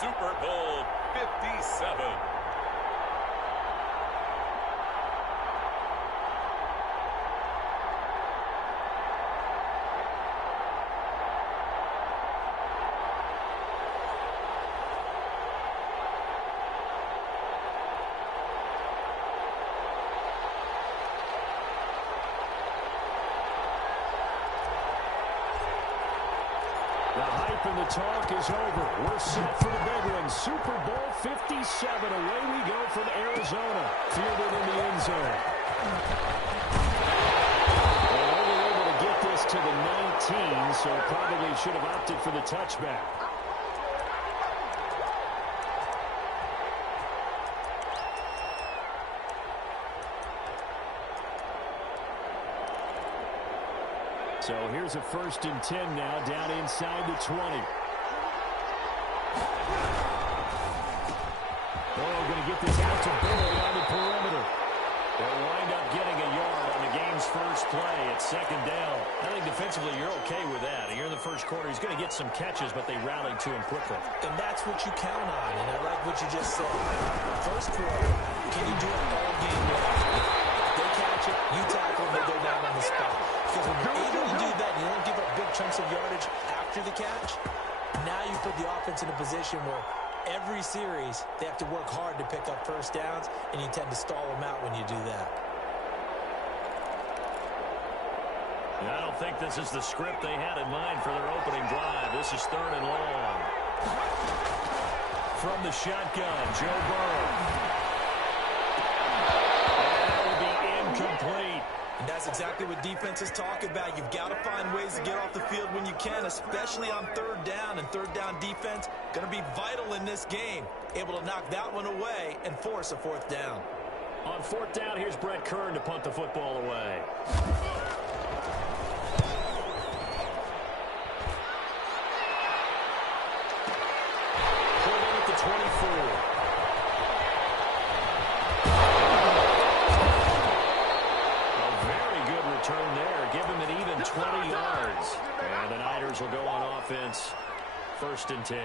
Super Bowl 57. The hype and the talk is over. We're set for the big one. Super Bowl 57. Away we go from Arizona. Fielded in the end zone. Well, they were able to get this to the 19, so probably should have opted for the touchback. So here's a 1st and 10 now, down inside the 20. Burrow going to get this out to Burrow on the perimeter. They'll wind up getting a yard on the game's first play at 2nd down. I think defensively you're okay with that. Here in the first quarter, he's going to get some catches, but they rallied to him quickly. And that's what you count on, and I like what you just said. First quarter, can you do it all game long? They catch it, you tackle, they go down on the spot. Because when you're able to do that, you don't give up big chunks of yardage after the catch. Now you put the offense in a position where every series they have to work hard to pick up first downs, and you tend to stall them out when you do that. I don't think this is the script they had in mind for their opening drive. This is 3rd and long. From the shotgun, Joe Burrow. That will be incomplete. And that's exactly what defenses talk about. You've got to find ways to get off the field when you can, especially on 3rd down. And 3rd down defense going to be vital in this game. Able to knock that one away and force a 4th down. On 4th down, here's Brett Kern to punt the football away. Pulled in at the 24. Turn there, give him an even 20 yards. And the Niners will go on offense, 1st and 10.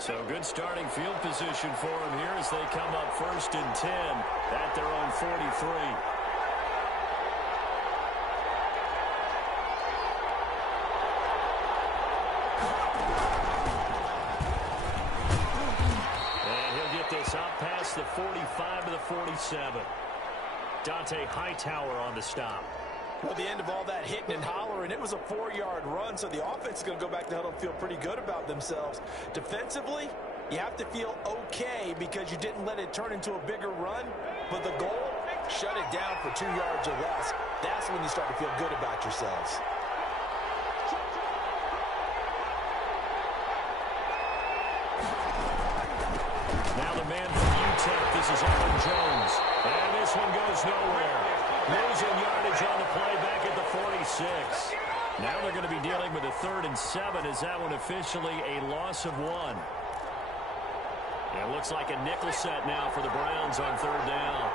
So good starting field position for them here as they come up 1st and 10 at their own 43. Past the 45 to the 47. Dante Hightower on the stop. Well, the end of all that hitting and hollering, it was a 4-yard run, so the offense is going to go back to huddle and feel pretty good about themselves. Defensively, you have to feel okay because you didn't let it turn into a bigger run, but the goal, shut it down for 2 yards or less. That's when you start to feel good about yourselves. Now the man from UTEP, this is Aaron Jones. And this one goes nowhere. Losing yardage on the play back at the 46. Now they're going to be dealing with a 3rd and 7. Is that one officially a loss of 1? It looks like a nickel set now for the Browns on 3rd down.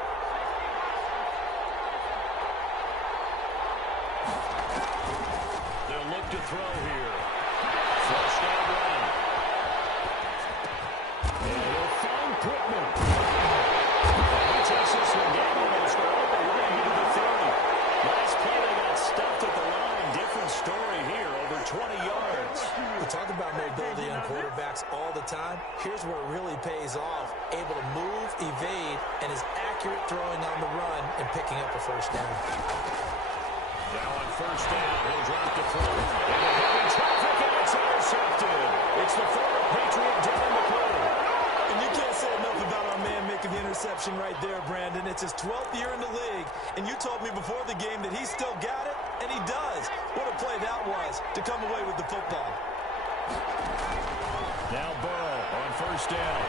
They'll look to throw here. Flushed out right. Pittman. He takes this one down and it's all the way into the 30. Last play they got stuffed at the line. Different story here, over 20 yards. We talk about mobility on quarterbacks all the time. Here's where it really pays off. Able to move, evade, and is accurate throwing on the run and picking up a 1st down. Now on 1st down, he'll drop the throw. And heavy traffic, and it's intercepted. It's the former Patriot Devin McCourty. And you can't say enough about our man making the interception right there, Brandon. It's his 12th year in the league, and you told me before the game that he still got it, and he does. What a play that was to come away with the football. Now Burrow on 1st down.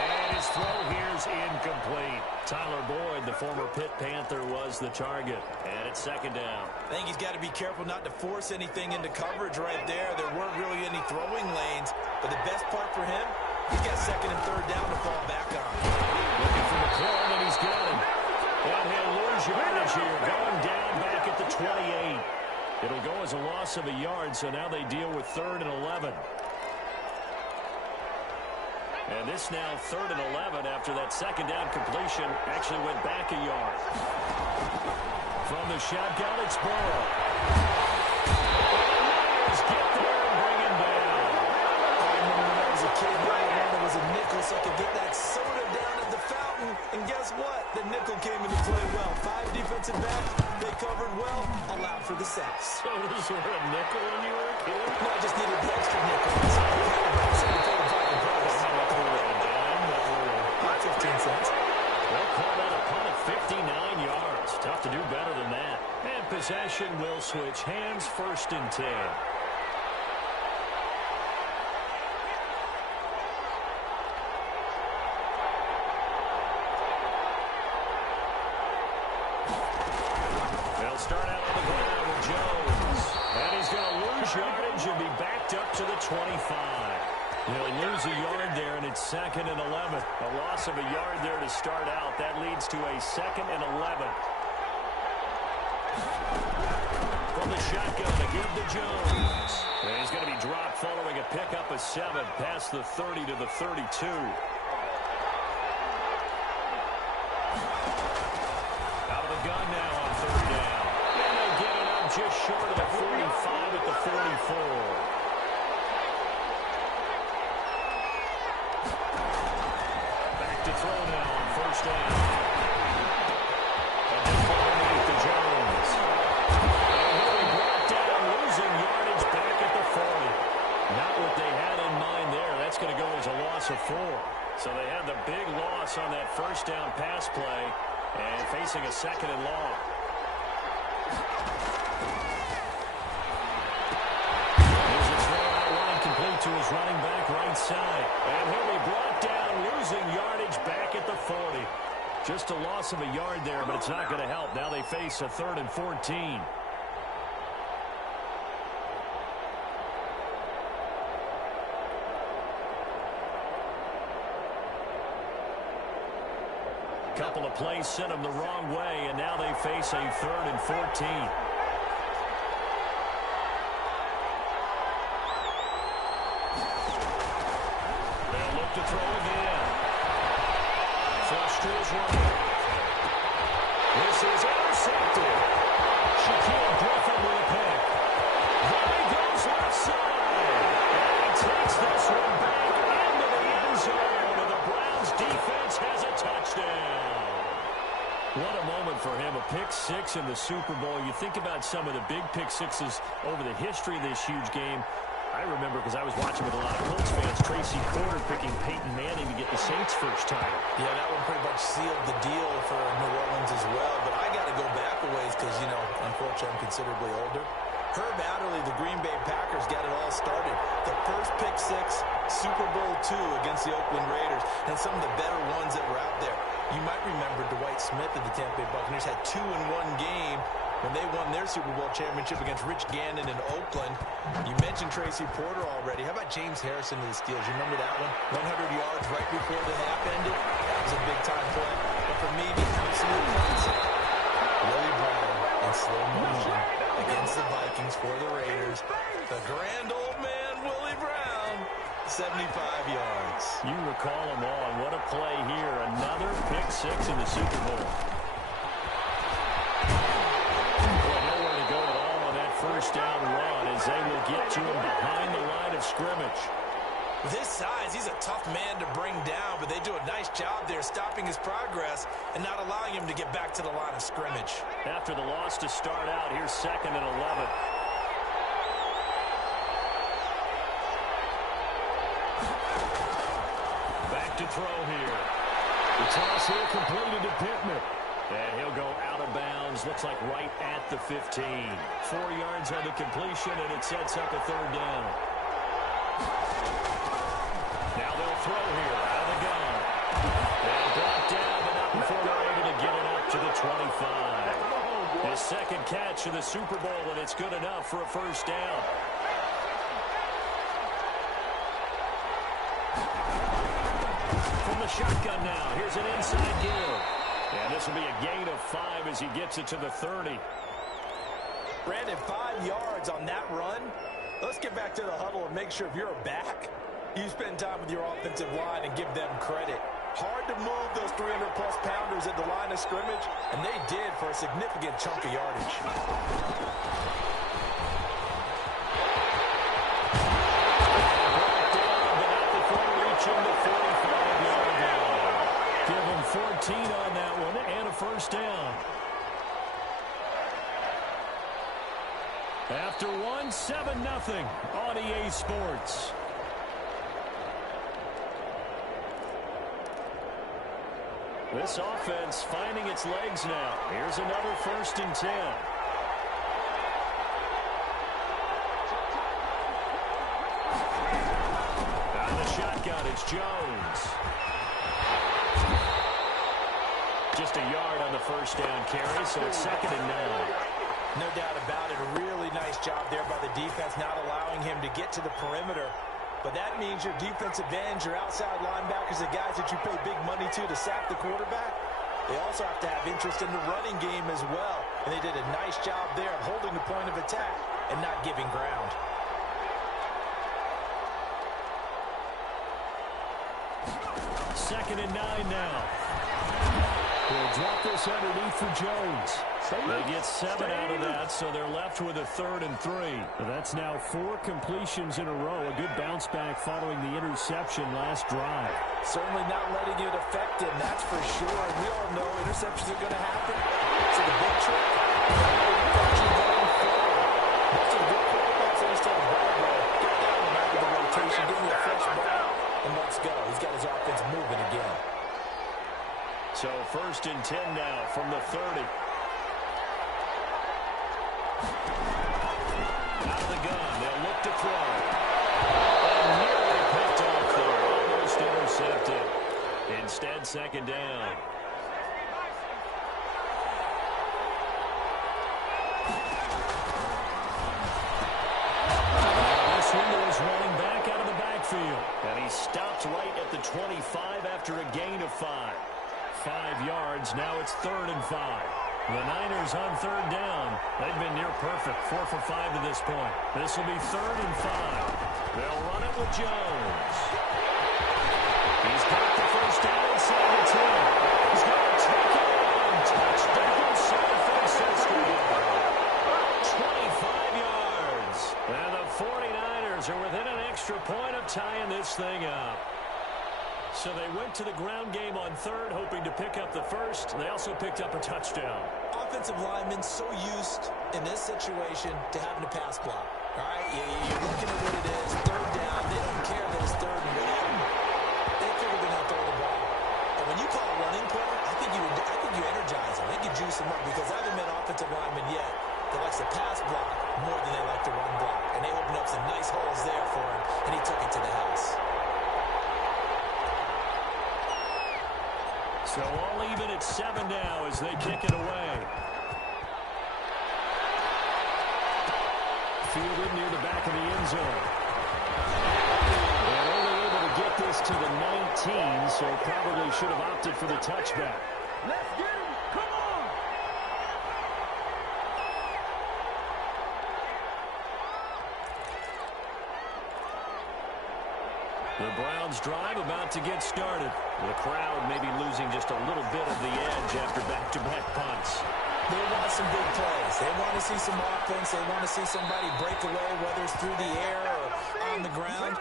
And his throw here's incomplete. Tyler Boyd, the former Pitt Panther, was the target. And it's 2nd down. I think he's got to be careful not to force anything into coverage right there. There weren't really any throwing lanes. But the best part for him, he's got 2nd and 3rd down to fall back on. Looking for McLaurin, and he's got him. And he'll lose yardage here, going down back at the 28. It'll go as a loss of a yard, so now they deal with 3rd and 11. And this now 3rd and 11 after that second down completion actually went back a yard. From the shotgun, it's Burrow. Lions get there and bring him down. I remember when I was a kid, all I wanted was a nickel so I could get that soda down at the fountain. And guess what? The nickel came into play well. 5 defensive backs, they covered well, allowed for the sacks. Sodas were a nickel when you were a kid? No, I just needed the extra nickel. So I paid about 15 cents. They'll call that a punt of 59 yards. Tough to do better than that. And possession will switch hands, 1st and 10. They'll start out on the ground with Jones. And he's going to lose yardage and be backed up to the 25. He'll lose a yard there, and it's 2nd and 11. A loss of a yard there to start out. That leads to a 2nd and 11. From the shotgun to give to Jones. And he's going to be dropped following a pickup of 7 past the 30 to the 32. Out of the gun now on 3rd down. And they'll get it up just short of the 45 at the 44. To throw now on 1st down. And this one underneath to Jones. And he'll be brought down, losing yardage back at the 40. Not what they had in mind there. That's going to go as a loss of 4. So they had the big loss on that 1st down pass play and facing a 2nd and long. Here's a throw out line complete to his running back right side. And he'll be brought down, losing yardage back at the 40. Just a loss of a yard there, but it's not going to help. Now they face a 3rd and 14. Couple of plays sent them the wrong way, and now they face a 3rd and 14. They'll look to throw again. Flush to his right. This is intercepted. Shaquille Griffin with a pick. There he goes left side. And he takes this one back into the end zone. And the Browns defense has a touchdown. What a moment for him. A pick 6 in the Super Bowl. You think about some of the big pick 6s over the history of this huge game. I remember because I was watching with a lot of Colts fans, Tracy Porter picking Peyton Manning to get the Saints' first title. Yeah, that one pretty much sealed the deal for New Orleans as well. But I got to go back a ways because, you know, unfortunately I'm considerably older. Herb Adderley, the Green Bay Packers, got it all started. The first pick 6, Super Bowl II against the Oakland Raiders, and some of the better ones that were out there. You might remember Dwight Smith of the Tampa Bay Buccaneers had 2 in one game when they won their Super Bowl championship against Rich Gannon in Oakland. You mentioned Tracy Porter already. How about James Harrison to the Steelers? You remember that one? 100 yards right before the half ended. That was a big-time play. But for me, the absolute classic, Willie Brown in slow motion against the Vikings for the Raiders. The grand old man, Willie Brown, 75 yards. You recall them all. What a play here. Another pick 6 in the Super Bowl. Nowhere to go at all on that 1st down run as they will get to him behind the line of scrimmage. With his size, he's a tough man to bring down, but they do a nice job there stopping his progress and not allowing him to get back to the line of scrimmage. After the loss to start out, here's 2nd and 11. Back to throw here. The toss here completed to Pittman. And he'll go out of bounds, looks like right at the 15. 4 yards on the completion, and it sets up a 3rd down. Now they'll throw here out of the gun. And brought down, but not before they're able to get it up to the 25. His 2nd catch in the Super Bowl, and it's good enough for a 1st down. From the shotgun now, here's an inside give. And this will be a gain of 5 as he gets it to the 30. Granted, 5 yards on that run. Let's get back to the huddle and make sure if you're a back, you spend time with your offensive line and give them credit. Hard to move those 300-plus pounders at the line of scrimmage, and they did for a significant chunk of yardage. Reaching the 45-yard line. Give them 14 on that one and a first down. After 7-0 on EA Sports. This offense finding its legs now. Here's another 1st and 10. Out of the shotgun, it's Jones. Just a yard on the first down carry, so it's 2nd and 9. No doubt about it. A really nice job there by the defense, not allowing him to get to the perimeter. But that means your defensive ends, your outside linebackers, the guys that you pay big money to sack the quarterback, they also have to have interest in the running game as well. And they did a nice job there of holding the point of attack and not giving ground. Second and 9 now. We'll drop this underneath for Jones. They get 7 out of that, so they're left with a 3rd and 3. That's now 4 completions in a row. A good bounce back following the interception last drive. Certainly not letting it affect him, that's for sure. And we all know interceptions are going to happen. So the big trick, most of the good quarterbacks understand the ball. Get that one out of the rotation, give me a fresh ball, and let's go. He's got his offense moving again. So 1st and 10 now from the 30. Out of the gun, they'll look to throw. And nearly picked off there, almost intercepted. Instead, 2nd down. This window is running back out of the backfield. And he stops right at the 25 after a gain of 5. 5 yards, now it's 3rd and 5. The Niners on 3rd down. They've been near perfect, 4 for 5 to this point. This will be 3rd and 5. They'll run it with Jones. He's got the first down inside the 10. He's going to take it on. Touchdown, San Francisco. 25 yards. And the 49ers are within an extra point of tying this thing up. So they went to the ground game on 3rd, hoping to pick up the first. They also picked up a touchdown. Offensive linemen so used in this situation to having a pass block. All right, you're looking at what it is. 3rd down, they don't care that it's 3rd and 1. They figure they're going to throw the ball. And when you call a running play, I think you energize them. I think you juice them up because I haven't met offensive linemen yet that likes to pass block more than they like to run block. And they opened up some nice holes there for him, and he took it to the house. So all even at 7 now as they kick it away. Fielded near the back of the end zone. And only able to get this to the 19, so probably should have opted for the touchback. Let's get him. Come on. The Browns drive about to get started. The crowd maybe losing just a little bit of the edge after back-to-back punts. They want some big plays. They want to see some offense. They want to see somebody break away, whether it's through the air or on the ground.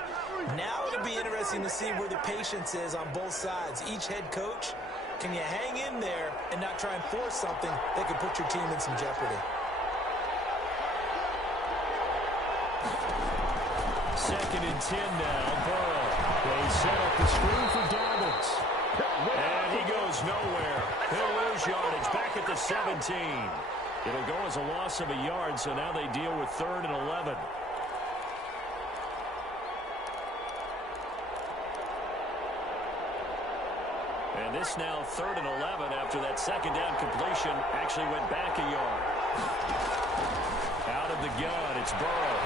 Now it'll be interesting to see where the patience is on both sides. Each head coach, can you hang in there and not try and force something that could put your team in some jeopardy? 2nd and 10 now. Burrow. They set up the screen for Dobbins. And he goes nowhere. He'll lose yardage back at the 17. It'll go as a loss of a yard, so now they deal with 3rd and 11. And this now 3rd and 11 after that 2nd down completion actually went back a yard. Out of the gun, it's Burrow.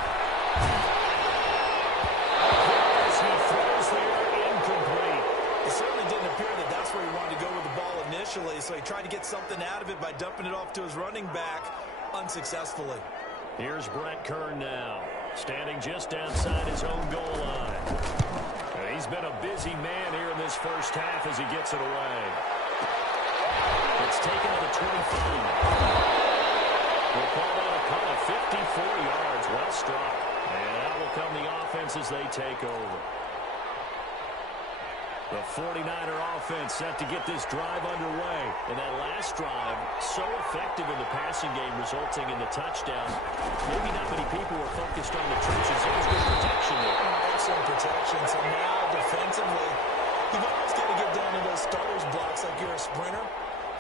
He throws there, incomplete. It certainly didn't appear that that's where he wanted to go with the ball initially, so he tried to get something out of it by dumping it off to his running back unsuccessfully. Here's Brett Kern now, standing just outside his own goal line. He's been a busy man here in this first half as he gets it away. It's taken to the 25. We'll call that a punt of 54 yards. Well struck. And out will come the offense as they take over. The 49er offense set to get this drive underway. And that last drive, so effective in the passing game, resulting in the touchdown. Maybe not many people were focused on the trenches. It was good protection there. Excellent protection. So now, defensively, you've always got to get down to those starters blocks like you're a sprinter.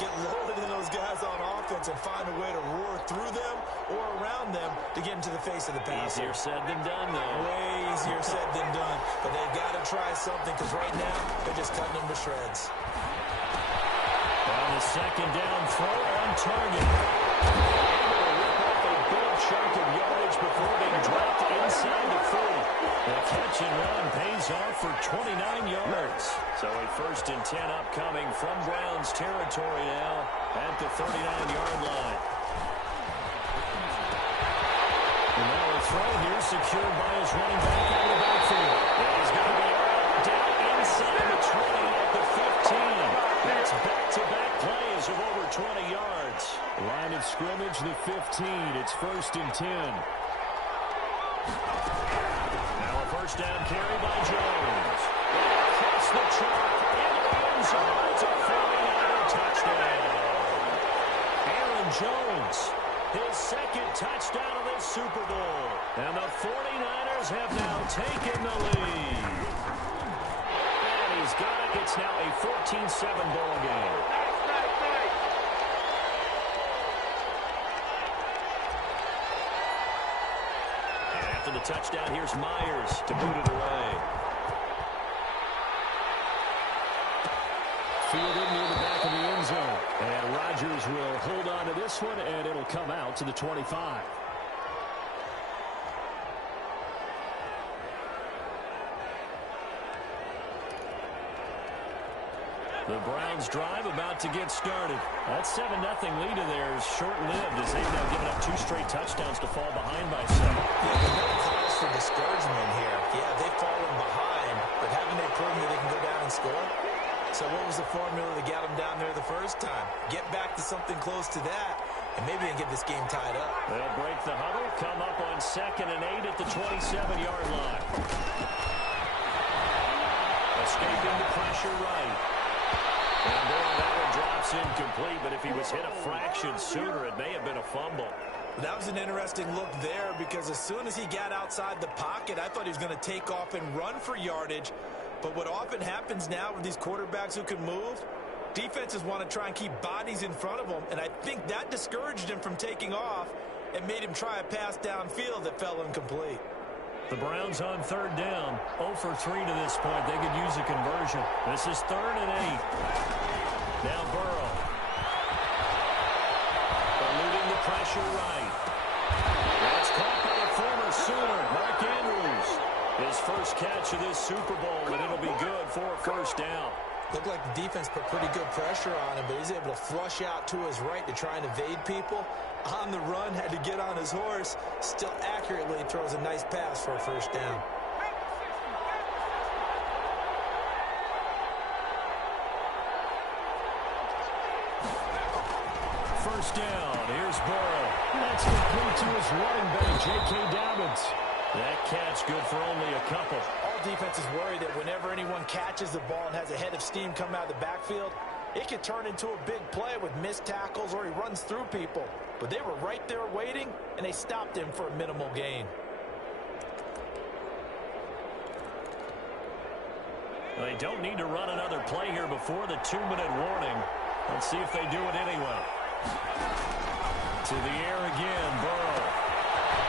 Get loaded in those guys on offense and find a way to roar through them or around them to get into the face of the pass. Easier said than done, though. Way easier said than done. But they've got to try something because right now they're just cutting them to shreds. On the second down throw on target. Able to rip off a big chunk of yardage before being dropped inside the 40. The catch and run pays off for 29 yards. So a 1st and 10 upcoming from Browns territory now at the 39-yard line. And now a throw here secured by his running back out of the backfield. And he's going to be down inside the 20 at the 15. That's back-to-back plays of over 20 yards. Line of scrimmage, the 15. It's 1st and 10. First down carry by Jones. Across the chalk in the end zone. It's a 49er touchdown. Aaron Jones, his 2nd touchdown of this Super Bowl. And the 49ers have now taken the lead. And he's got it. It's now a 14-7 ball game. After the touchdown, here's Myers to boot it away. Fielded near the back of the end zone. And Rodgers will hold on to this one, and it'll come out to the 25. The Browns drive about to get started. That 7-0 lead of theirs short-lived as they've now given up 2 straight touchdowns to fall behind by 7. Yeah, there's no cause for discouragement here. Yeah, they've fallen behind, but haven't they proven that they can go down and score? So what was the formula that got them down there the first time? Get back to something close to that, and maybe they can get this game tied up. They'll break the huddle, come up on 2nd and 8 at the 27-yard line. Escaping the pressure right. And boy, that one drops incomplete, but if he was hit a fraction sooner, it may have been a fumble. That was an interesting look there because as soon as he got outside the pocket, I thought he was going to take off and run for yardage. But what often happens now with these quarterbacks who can move, defenses want to try and keep bodies in front of them, and I think that discouraged him from taking off and made him try a pass downfield that fell incomplete. The Browns on 3rd down, 0 for 3 to this point. They could use a conversion. This is 3rd and 8. Now Burrow. Eluding the pressure right. That's caught by the former Sooner, Mark Andrews. His first catch of this Super Bowl, and it'll be good for a 1st down. Looked like the defense put pretty good pressure on him, but he's able to flush out to his right to try and evade people. On the run, had to get on his horse. Still accurately throws a nice pass for a 1st down. First down, here's Burrow. That's complete to his running back, J.K. Dobbins. That catch good for only a couple. All defenses worry that whenever anyone catches the ball and has a head of steam come out of the backfield, it could turn into a big play with missed tackles or he runs through people. But they were right there waiting, and they stopped him for a minimal gain. They don't need to run another play here before the 2-minute warning. Let's see if they do it anyway. To the air again, Burrow.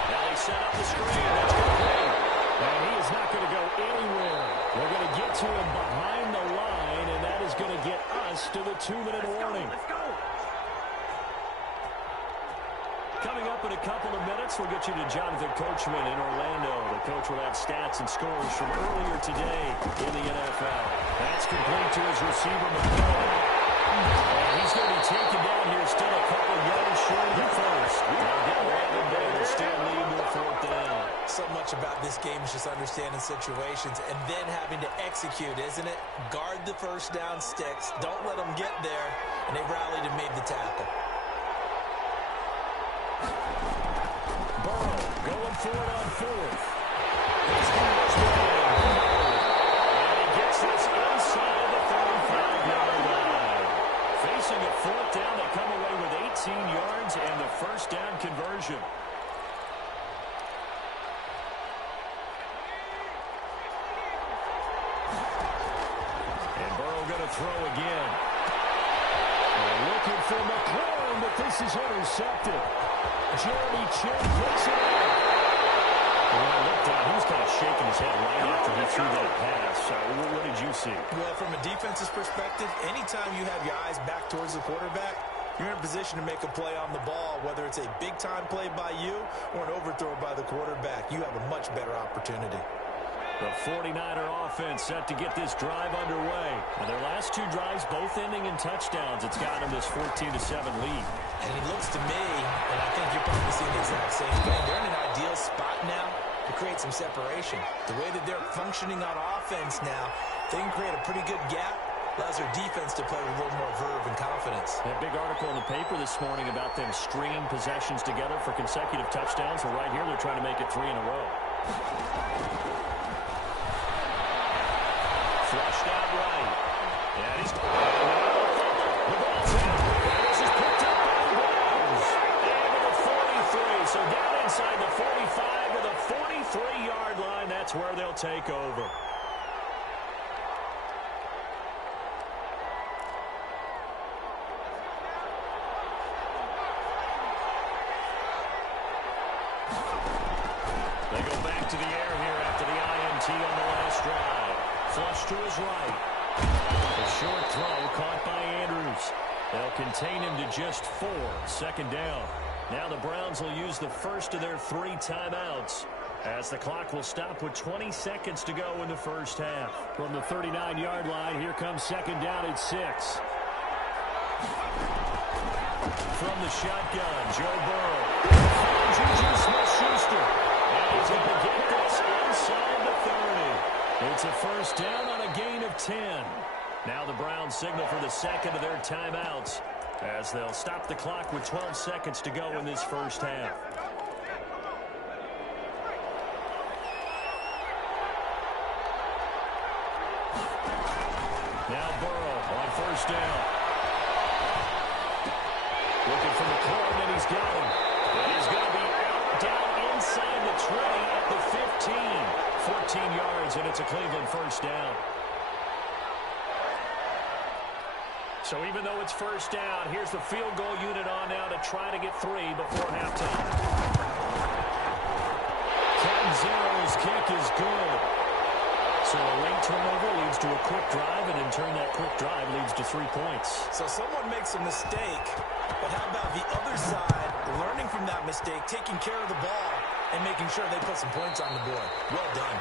Now he set up the screen. That's complete. And he is not going to go anywhere. They're going to get to him behind the line, and that is going to get us to the 2-minute warning. Let's go. Coming up in a couple of minutes, we'll get you to Jonathan Coachman in Orlando. The coach will have stats and scores from earlier today in the NFL. That's complete to his receiver, McCoy. And he's going to be taken down here, still a couple yards short of the first. They'll get 11 there. They'll still lead to a fourth down. So much about this game is just understanding situations and then having to execute, isn't it? Guard the first down sticks. Don't let them get there. And they rallied and made the tackle. Burrow going for it on fourth. He's going to and he gets this inside the 35-yard line. Facing a fourth down, they come away with 18 yards and the first down conversion. And Burrow going to throw again. They're looking for McLaurin, but this is intercepted. Jeremy Chin picks it up. When I looked down, he was kind of shaking his head right after he threw that pass. So what did you see? Well, from a defense's perspective, anytime you have your eyes back towards the quarterback, you're in a position to make a play on the ball, whether it's a big-time play by you or an overthrow by the quarterback. You have a much better opportunity. The 49er offense set to get this drive underway. And their last two drives both ending in touchdowns. It's got them this 14-7 lead. And it looks to me, and I think you're probably seeing the exact same thing, they're in an ideal spot now to create some separation. The way that they're functioning on offense now, they can create a pretty good gap. Allows their defense to play with a little more verve and confidence. That big article in the paper this morning about them stringing possessions together for consecutive touchdowns. Well, right here, they're trying to make it 3 in a row. Flushed out right. And he's... The ball's out. This is picked up by the Browns. And to the 43. So down inside the 45 to the 43-yard line. That's where they'll take over. They go back to the air here after the INT on the last drive. Flush to his right. A short throw caught by Andrews. They'll contain him to just 4. Second down. Now the Browns will use the first of their 3 timeouts as the clock will stop with 20 seconds to go in the first half. From the 39-yard line, here comes second down at 6. From the shotgun, Joe Burrow. Juju Smith-Schuster. And he's going to get this inside the 30. It's a first down on a gain of 10. Now the Browns signal for the second of their timeouts as they'll stop the clock with 12 seconds to go in this first half. Now Burrow on first down. Looking for McLaurin, and he's got him. And he's going to be out down inside the 20 at the 15. 14 yards, and it's a Cleveland first down. So even though it's first down, here's the field goal unit on now to try to get 3 before halftime. Canzaro's kick is good. So a late turnover leads to a quick drive, and in turn that quick drive leads to 3 points. So someone makes a mistake, but how about the other side, learning from that mistake, taking care of the ball, and making sure they put some points on the board. Well done.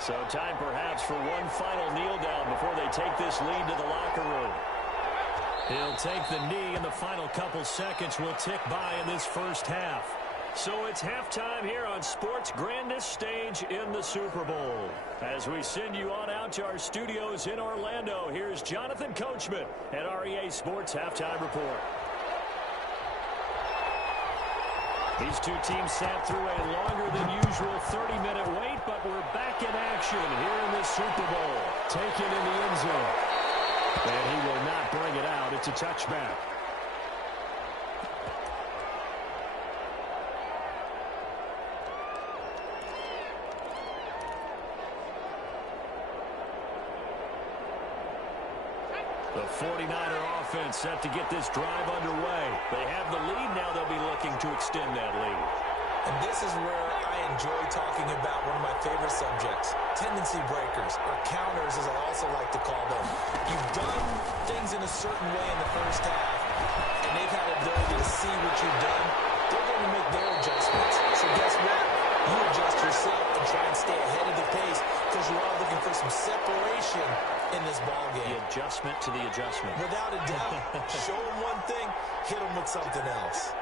So time perhaps for one final kneel down before they take this lead to the locker room. He'll take the knee, and the final couple seconds will tick by in this first half. So it's halftime here on sports' grandest stage in the Super Bowl. As we send you on out to our studios in Orlando, here's Jonathan Coachman at REA Sports Halftime Report. These two teams sat through a longer than usual 30-minute wait, but we're back in action here in the Super Bowl. Taken in the end zone. And he will not bring it out. It's a touchback. The 49er offense set to get this drive underway. They have the lead. Now they'll be looking to extend that lead. And this is where I enjoy talking about one of my favorite subjects, tendency breakers, or counters as I also like to call them. You've done things in a certain way in the first half, and they've had the ability to see what you've done. They're going to make their adjustments. So guess what? you adjust yourself and try and stay ahead of the pace because you are looking for some separation in this ball game. The adjustment to the adjustment. Without a doubt. Show them one thing, hit them with something else.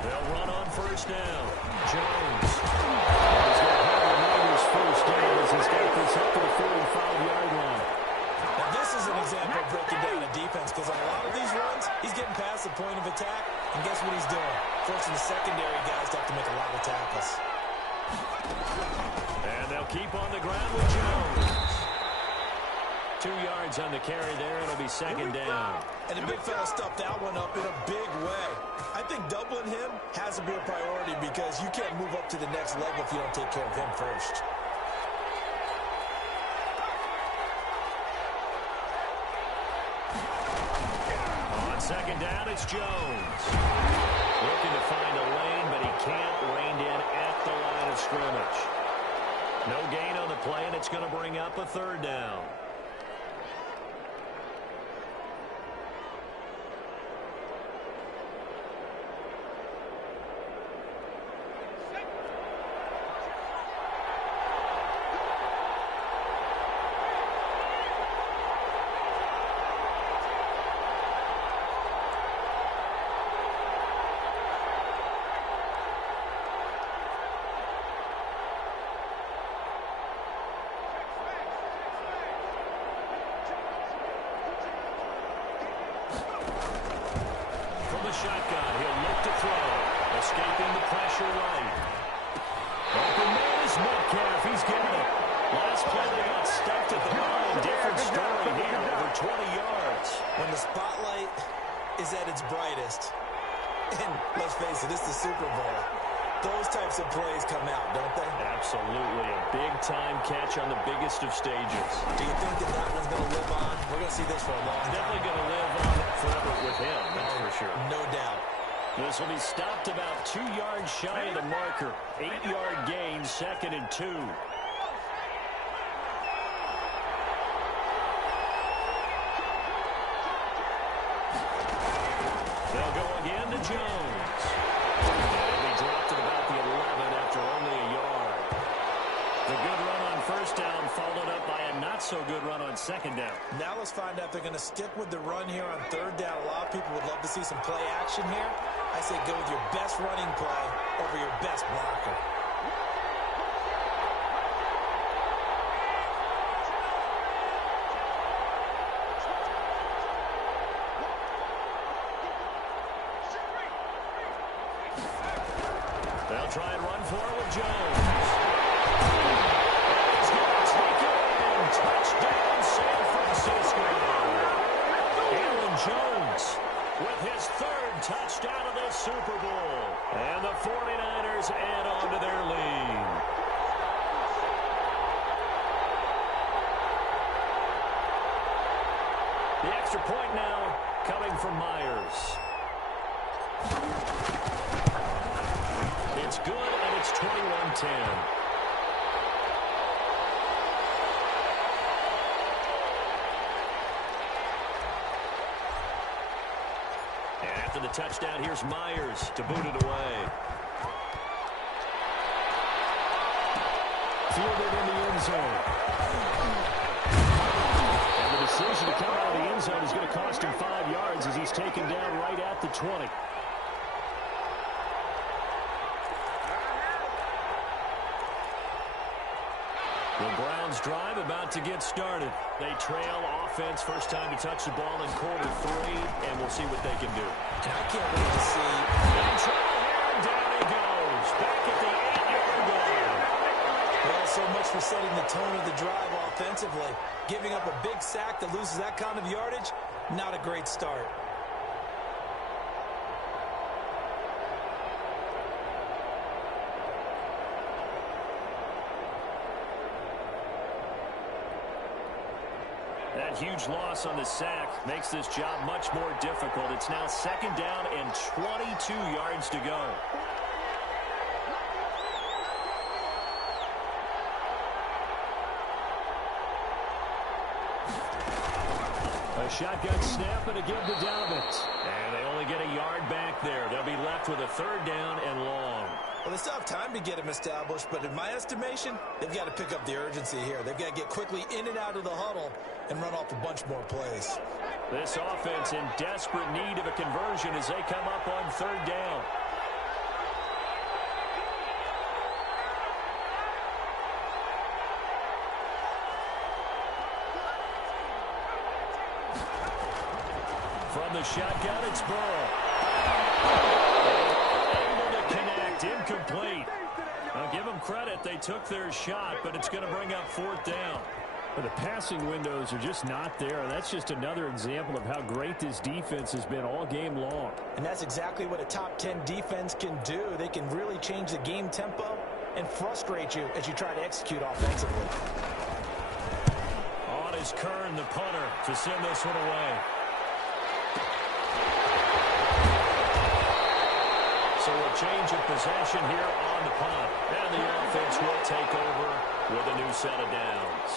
They'll run on first down. Jones. He's going to have the Niners first down as he's got this up to the 45-yard line. Now, this is an example of breaking down a defense because on a lot of these runs, he's getting past the point of attack, and guess what he's doing? Forcing the secondary guys to have to make a lot of tackles. And they'll keep on the ground with Jones. 2 yards on the carry there. It'll be second down. And the big fella stuffed that one up in a big way. I think doubling him has to be a priority because you can't move up to the next level if you don't take care of him first. On second down, it's Jones. Looking to find a lane, but he can't. Reined in at the line of scrimmage. No gain on the play, and it's going to bring up a third down. Shotgun. He'll look to throw. Escaping the pressure right. Open man is Metcalf. He's got it. Last play they got stuffed at the line. Different story here. Over 20 yards. When the spotlight is at its brightest, and let's face it, it's the Super Bowl, those types of plays come out, don't they? Absolutely. A big-time catch on the biggest of stages. Do you think that one's going to live on? We're going to see this for a long time. Definitely going to live on forever with him, that's for sure. No doubt. This will be stopped about 2 yards shy of the marker. 8-yard gain, 2nd and 2. They'll go again to Jones. And he dropped at about the 11 after only a yard. The good run on first down followed up by a not-so-good run on second down. Now let's find out if they're going to stick with the run here on third down. A lot of people would love to see some play action here. I say go with your best running play over your best blocker. They'll try and run for it with Jones. He's going to take it in. Touchdown, San Francisco. Aaron Jones with his 3rd touchdown of the Super Bowl. And the 49ers add on to their lead. The extra point now coming from Myers. It's good, and it's 21-10. And after the touchdown, here's Myers to boot it away. Fielded in the end zone. And the decision to come out of the end zone is going to cost him 5 yards as he's taken down right at the 20. The Browns drive about to get started. They trail offense first time to touch the ball in quarter 3, and we'll see what they can do. And I can't wait to see. In trouble here, down he goes. Back at the 8-yard line. Well, so much for setting the tone of the drive offensively. Giving up a big sack that loses that kind of yardage, not a great start. That huge loss on the sack makes this job much more difficult. It's now 2nd down and 22 yards to go. shotgun snap and a give to Dobbins. And they only get a yard back there. They'll be left with a third down and long. Well, they still have time to get him established, but in my estimation, they've got to pick up the urgency here. They've got to get quickly in and out of the huddle and run off a bunch more plays. This offense in desperate need of a conversion as they come up on third down. From the shotgun, it's Burrow. Able to connect, incomplete. I'll give them credit. They took their shot, but it's going to bring up fourth down. But the passing windows are just not there. That's just another example of how great this defense has been all game long. And that's exactly what a top 10 defense can do. They can really change the game tempo and frustrate you as you try to execute offensively. On is Kern, the punter, to send this one away. So a change of possession here on the punt. And the offense will take over with a new set of downs.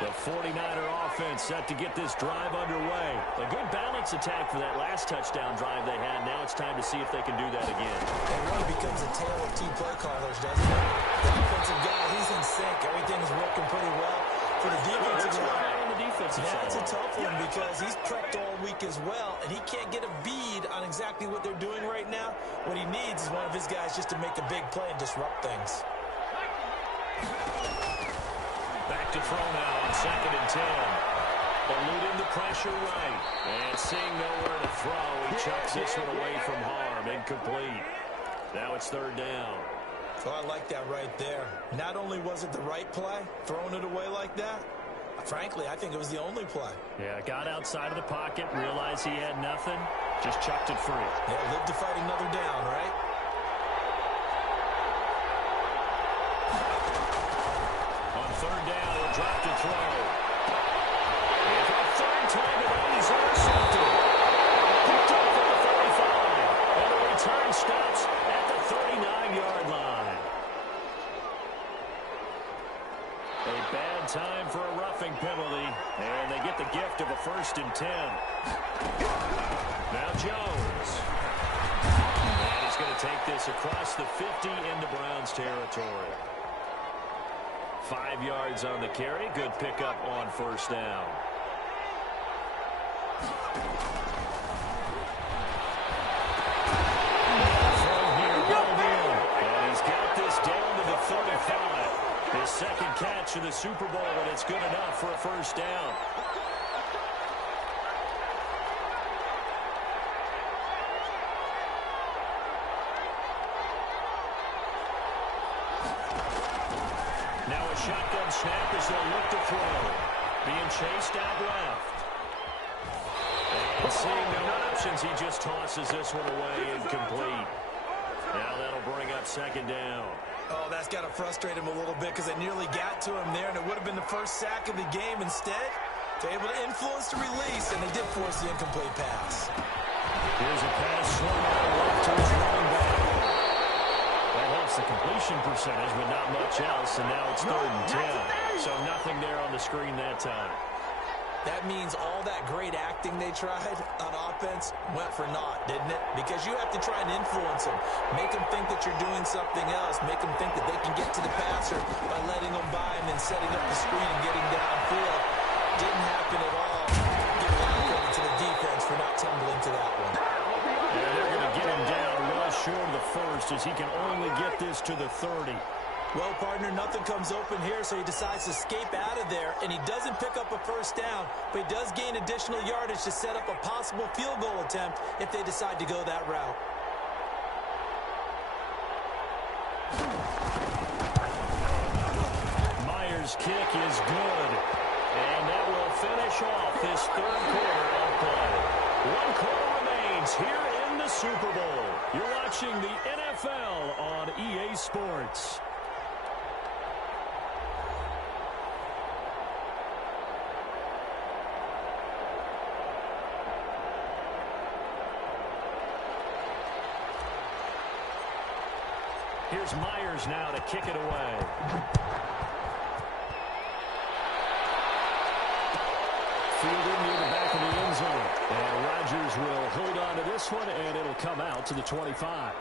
The 49er offense set to get this drive underway. A good balance attack for that last touchdown drive they had. Now it's time to see if they can do that again. It really becomes a tale of two play callers, doesn't it? The offensive guy, he's in sync. Everything is working pretty well. For the defensive guy, that's a tough one because he's prepped all week as well, and he can't get a bead on exactly what they're doing right now. What he needs is one of his guys just to make a big play and disrupt things. Back to throw now on 2nd and 10. Eluding the pressure right. And seeing nowhere to throw, he chucks this one away from harm. Incomplete. Now it's third down. Oh, I like that right there. Not only was it the right play, throwing it away like that, frankly, I think it was the only play. Yeah, got outside of the pocket, realized he had nothing, just chucked it free. Yeah, live to fight another down, right? On third down, he'll drop to throw. And for a third time tonight, he's intercepted. Picked up at the 35. And the return stops at the 39-yard line. A bad time for a roughing penalty, and they get the gift of a 1st and 10. Now Jones. And he's going to take this across the 50 into Browns territory. 5 yards on the carry. Good pickup on first down. Throw here, pulled in. And he's got this down to the 35. His second catch in the Super Bowl, and it's good enough for a first down. Now a shotgun snap as they'll look to throw. Being chased out left. And seeing no options, he just tosses this one away incomplete. Now that'll bring up 2nd down. Oh, that's got to frustrate him a little bit because they nearly got to him there, and it would have been the first sack of the game. Instead, they're able to influence the release, and they did force the incomplete pass. Here's a pass swung out left to his running back. That helps the completion percentage, but not much else, and now it's 3rd and 10. So nothing there on the screen that time. That means all that great acting they tried on offense went for naught, didn't it? Because you have to try and influence them. Make them think that you're doing something else. Make them think that they can get to the passer by letting them by and then setting up the screen and getting downfield. Didn't happen at all. Give a lot of credit to the defense for not tumbling to that one. Yeah, they're going to get him down well short of the first as he can only get this to the 30. Well, partner, nothing comes open here, so he decides to escape out of there, and he doesn't pick up a first down, but he does gain additional yardage to set up a possible field goal attempt if they decide to go that route. Myers' kick is good, and that will finish off this 3rd quarter of play. 1 quarter remains here in the Super Bowl. You're watching the NFL on EA Sports. Here's Myers now to kick it away. Fielded near the back of the end zone. And Rodgers will hold on to this one, and it'll come out to the 25.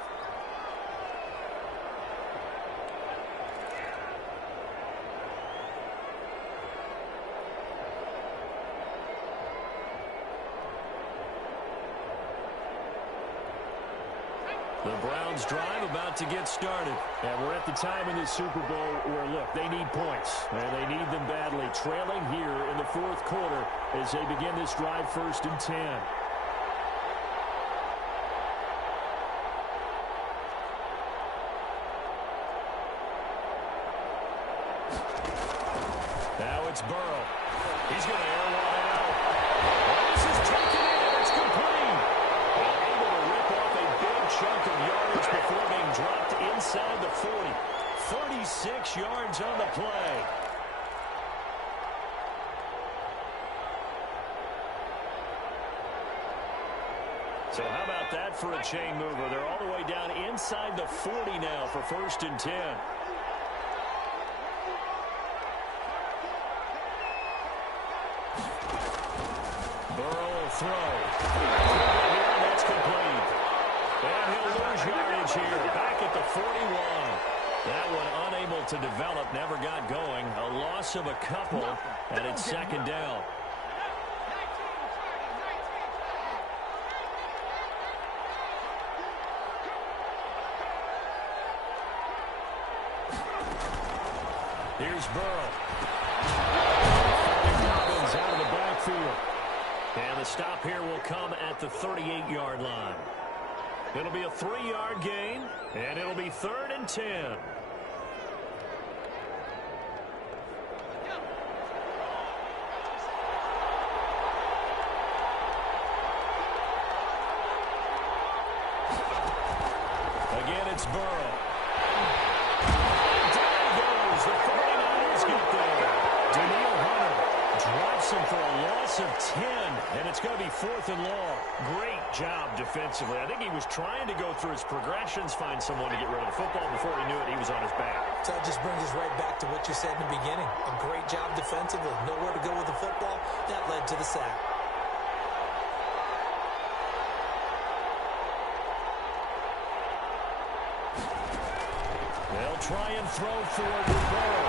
The Browns drive about to get started. And we're at the time in the Super Bowl where, look, they need points. And they need them badly. Trailing here in the fourth quarter as they begin this drive 1st and 10. Now it's Burrow. He's going to air one out. This is taken in. It's complete. Able to rip off a big chunk of yardage before being dropped inside the 40. 36 yards on the play. So how about that for a chain mover? They're all the way down inside the 40 now for 1st and 10. Burrow will throw. That's complete. And he'll lose yardage here. Back at the 41. That one unable to develop, never got going. A loss of a couple, and it's 2nd down. Here's Burrow. Dobbins out of the backfield. And the stop here will come at the 38-yard line. It'll be a 3-yard gain, and it'll be 3rd and 10. Again, it's Burrow. Drops him for a loss of 10, and it's going to be 4th and long. Great job defensively. I think he was trying to go through his progressions, find someone to get rid of the football. Before he knew it, he was on his back. So that just brings us right back to what you said in the beginning. A great job defensively. Nowhere to go with the football. That led to the sack. They'll try and throw for it with Burrow.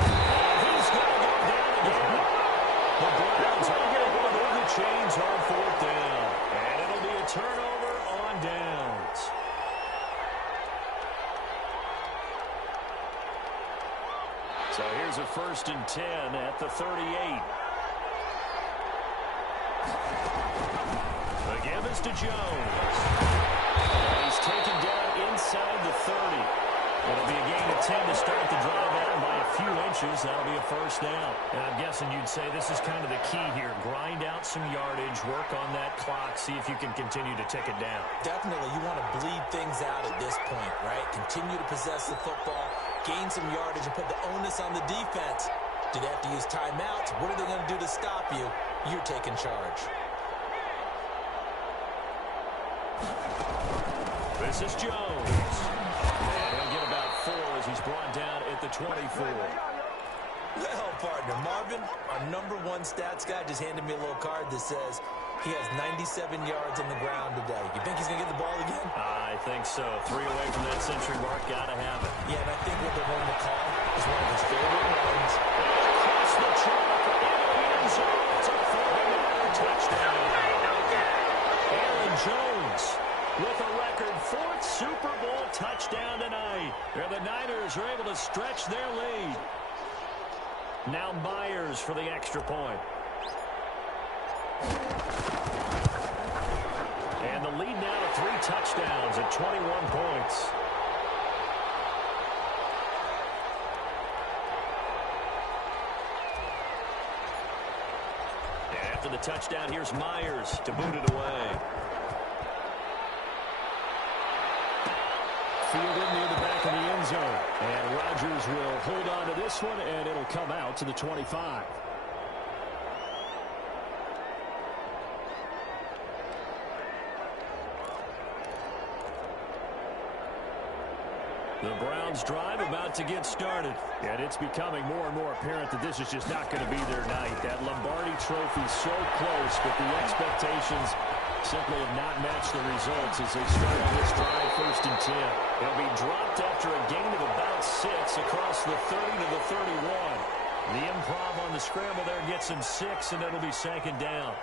He's going to go down again. The Browns are able to move the chains on 4th down. And it'll be a turnover on downs. So here's a 1st and 10 at the 38. The give is to Jones. He's taken down inside the 30. It'll be a gain of 10 to start the drive out by a few inches. That'll be a 1st down. And I'm guessing you'd say this is kind of the key here. Grind out some yardage, work on that clock, see if you can continue to tick it down. Definitely. You want to bleed things out at this point, right? Continue to possess the football, gain some yardage, and put the onus on the defense. Do they have to use timeouts? What are they going to do to stop you? You're taking charge. This is Jones. As he's brought down at the 24. Well, partner, Marvin, our #1 stats guy just handed me a little card that says he has 97 yards on the ground today. You think he's going to get the ball again? I think so. 3 away from that century mark. Got to have it. Yeah, and I think what they're going to call is one of his favorite runs. Across the chalk into the end zone. It's a 40-yard touchdown. Aaron Jones with a record 4th Super Bowl touchdown tonight. And the Niners are able to stretch their lead. Now Myers for the extra point. And the lead now to 3 touchdowns at 21 points. And after the touchdown, here's Myers to boot it away. Fielded near the back of the end zone. And Rodgers will hold on to this one, and it'll come out to the 25. The Browns Browns drive about to get started. And it's becoming more and more apparent that this is just not going to be their night. That Lombardi trophy so close, but the expectations simply have not matched the results as they start this drive 1st and 10. They'll be dropped after a gain of about 6 across the 30 to the 31. The improv on the scramble there gets him 6, and it'll be 2nd down.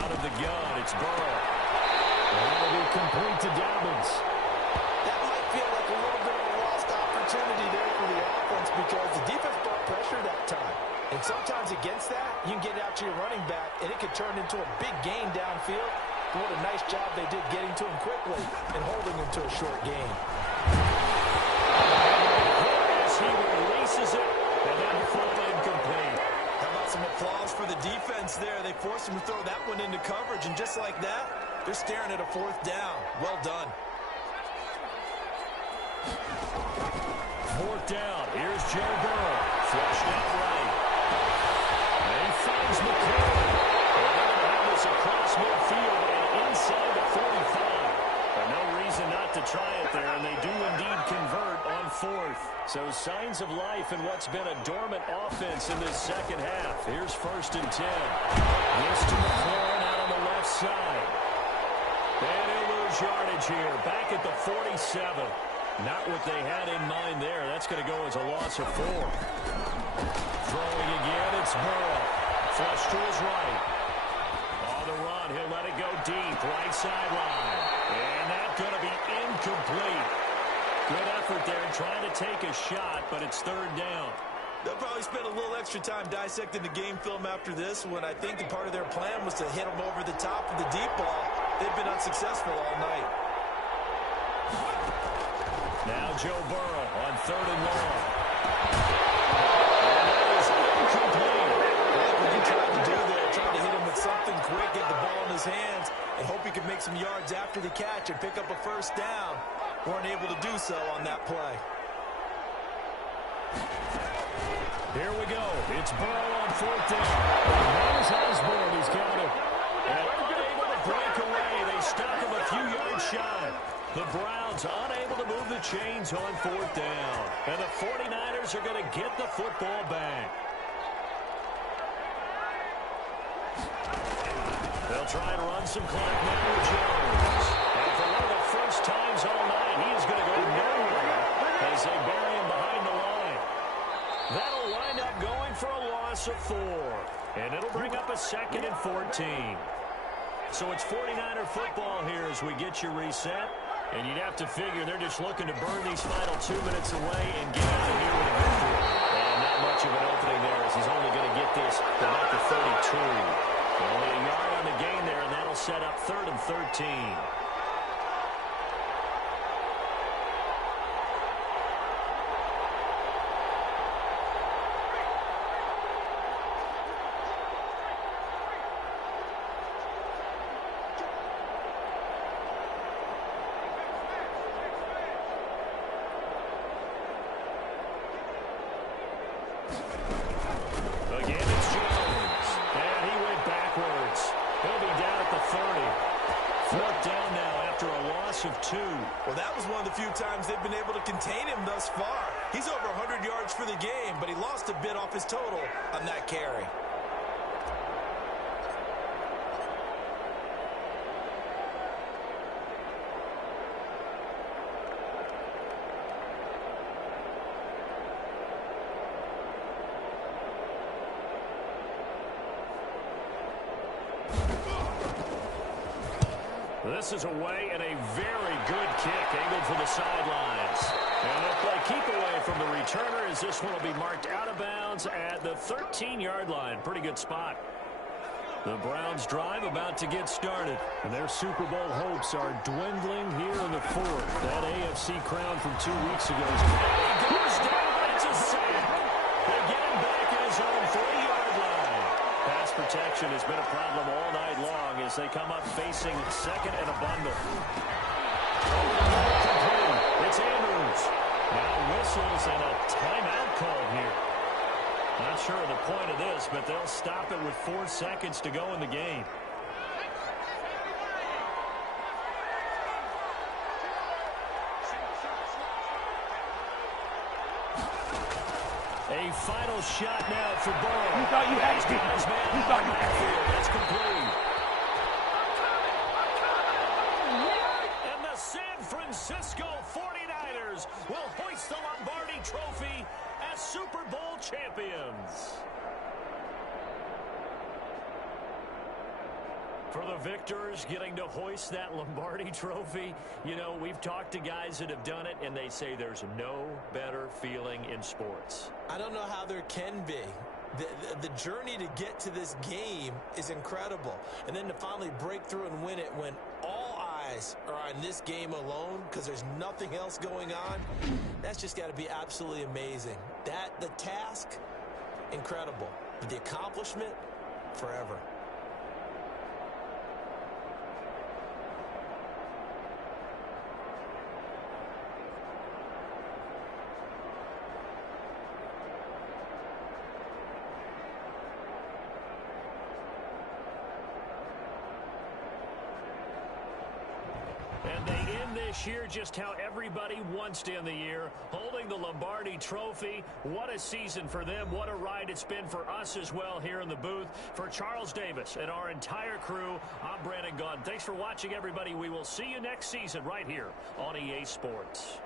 Out of the gun, it's Burrow. That'll be complete to Dobbins. That might feel like a little bit of a lost opportunity there for the offense because the defense brought pressure that time. And sometimes against that, you can get out to your running back, and it could turn into a big gain downfield. But what a nice job they did getting to him quickly and holding him to a short gain. As he releases it, and then full incomplete. How about some applause for the defense there? They forced him to throw that one into coverage, and just like that, they're staring at a 4th down. Well done. 4th down. Here's Joe Burrow. Flushed out right. And he finds McCoy. They're going to have this across midfield and inside the 45. But no reason not to try it there, and they do indeed convert on 4th. So signs of life in what's been a dormant offense in this second half. Here's 1st and 10. This to McLaurin out on the left side. And he'll lose yardage here. Back at the 47. Not what they had in mind there. That's going to go as a loss of 4. Throwing again, it's Burrow. Flush to his right. On the run, he'll let it go deep. Right sideline. And that's going to be incomplete. Good effort there trying to take a shot, but it's 3rd down. They'll probably spend a little extra time dissecting the game film after this when I think the part of their plan was to hit them over the top of the deep ball. They've been unsuccessful all night. Now Joe Burrow on 3rd and long. And that is incomplete. Like what he tried to do there, tried to hit him with something quick, get the ball in his hands, and hope he could make some yards after the catch and pick up a 1st down. Weren't able to do so on that play. Here we go. It's Burrow on 4th down. There's Osborne. He's got him. And unable to break away. They stop him a few yards shy. The Browns unable to move the chains on 4th down. And the 49ers are going to get the football back. They'll try and run some clock now with Jones. And for one of the first times all night, he is going to go nowhere as they bury him behind the line. That'll wind up going for a loss of 4. And it'll bring up a 2nd and 14. So it's 49er football here as we get you reset. And you'd have to figure they're just looking to burn these final 2 minutes away and get out of here with a victory. And not much of an opening there as he's only going to get this to about the 32. Only a yard on the gain there, and that'll set up 3rd and 13. Again, it's Jones. And he went backwards. He'll be down at the 30. 4th down now after a loss of 2. Well, that was one of the few times they've been able to contain him thus far. He's over 100 yards for the game, but he lost a bit off his total on that carry. This is away and a very good kick angled for the sidelines. And they'll play keep away from the returner as this one will be marked out of bounds at the 13-yard line. Pretty good spot. The Browns drive about to get started. And their Super Bowl hopes are dwindling here in the 4th. That AFC crown from 2 weeks ago. He goes down, but it's a sack. They get him back at his own 3-yard line. Pass protection has been a problem all night long as they come up facing 2nd and a bundle. It's Andrews. Now whistles and a timeout called here. Not sure of the point of this, but they'll stop it with 4 seconds to go in the game. final shot now for Burrow. You thought you had it. You thought you had it. That's complete. And the San Francisco 49ers will hoist the Lombardi Trophy as Super Bowl champions. For the victors getting to hoist that Lombardi Trophy, you know, we've talked to guys that have done it, and they say there's no better feeling in sports. I don't know how there can be. The journey to get to this game is incredible. And then to finally break through and win it when all eyes are on this game alone because there's nothing else going on, that's just got to be absolutely amazing. The task, incredible. But the accomplishment, forever. And they end this year just how everybody wants to end the year, holding the Lombardi Trophy. What a season for them. What a ride it's been for us as well here in the booth. For Charles Davis and our entire crew, I'm Brandon Gaudin. Thanks for watching, everybody. We will see you next season right here on EA Sports.